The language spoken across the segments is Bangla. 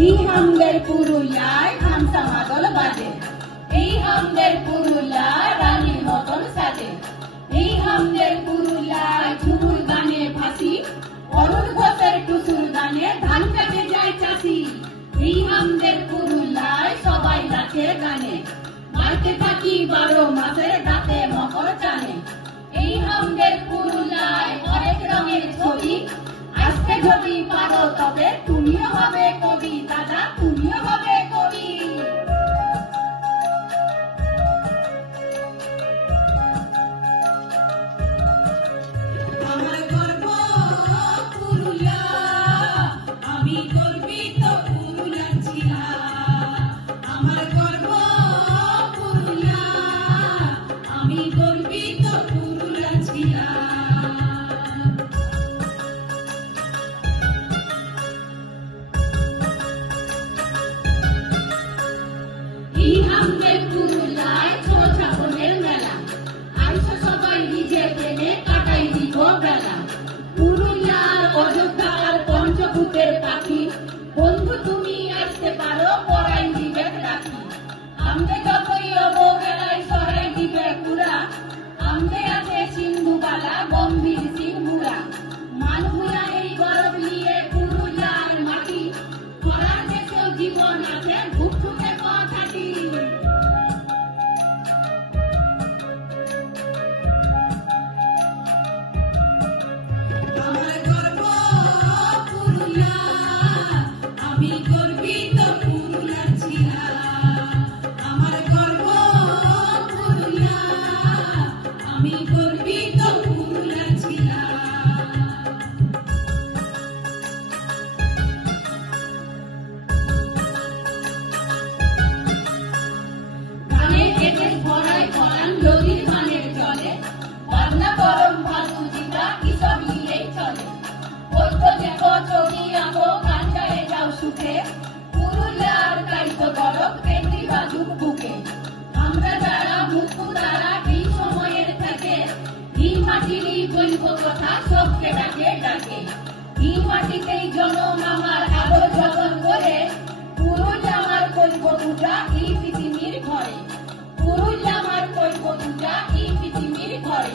এই আমাদের পুরুলিয়ায় খামসা মাদল বাজে, এই আমাদের পুরুলিয়ায় রানীর মতন সাজে, এই আমাদের পুরুলিয়ায় ঝুমুর গানে ভাসি, অরুণ ঘোষের টুসুর গানে ধান কাটে যায় চাষি। এই আমাদের পুরুলিয়ায় সবাই নাচে গানে, মাইতে থাকি 12 মাসে দাঁতে মকর জানে। এই আমাদের পুরুলিয়ায় অনেক রঙের ছবি, আসতে যদি পারো তবে তুমিও হবে কবি, দাদা তুমিও হবে কবি। আমার গর্ব পুরুলিয়া, আমি গর্বিত পুরুলিয়া ছিলা। আমার গর্ব পুরুলিয়া, আমি গর্বিত পুরুলিয়া ছিলা। এই আমাদের পুরুলিয়ায় ছোট শ্রাবণের মেলা, আইসো সবাই নিজে টেনে কাটাই দিব বেলা। পুরুলিয়ার অযোধ্যা আর পঞ্চভূতের পাখি, বন্ধু তুমি আসতে পারো পড়াই দিবে রাখি। আমদে যতই অবহেলায় সরাই দিবে পুরা, আমদে আছে সিন্ধুবালা গম্ভীর সিং মুরা। মানভুলা এই গরব নিয়ে পুরুলিয়ার মাটি, খরার দেশেও জীবন আছে ভুকভুকে কথাটি। আমার গর্ব পুরুলিয়া, আমি গর্বিত পুরুলিয়া ছিলা। আমার গর্ব পুরুলিয়া, আমি গর্বিত পুরুলিয়া ছিলা। গানে গেতে ভরায় ভরান নদীর মানের জলে, বাংলা গরম ভালু জিতা কিসব নিয়েই চলে। বৈদ্য দেখো ছবি আঁকো গান গায়ে যাও সুখে, পুরুলিয়ার কাইত গরব কেন্দ্রি বাজুক বুকে। আমরা যারা মুক্তু তারা এই সময়ের থেকে, এই মাটিরই বৈধ কথা সবকে ডাকে ডাকে। এই মাটিতেই জনম আমার আদর যতন করে, পুরুলিয়া আমার কইব পূজা এই পৃথিবীর ঘরে। পুরুলিয়া আমার কইব পূজা এই পৃথিবীর ঘরে,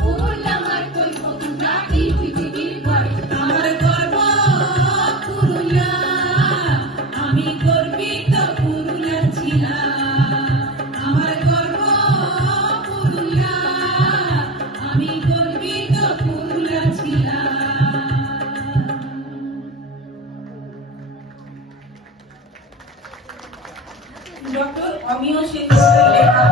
পুরুলিয়া আমার কইব পূজা এই পৃথিবীর ঘরে। আমার গর্ব পুরুলিয়া, আমি গর্বিত পুরুলিয়া ছিলা। আমার গর্ব পুরুলিয়া, আমি গর্বিত পুরুলিয়া ছিলা। ডক্টর অমিয় সেনের লেখা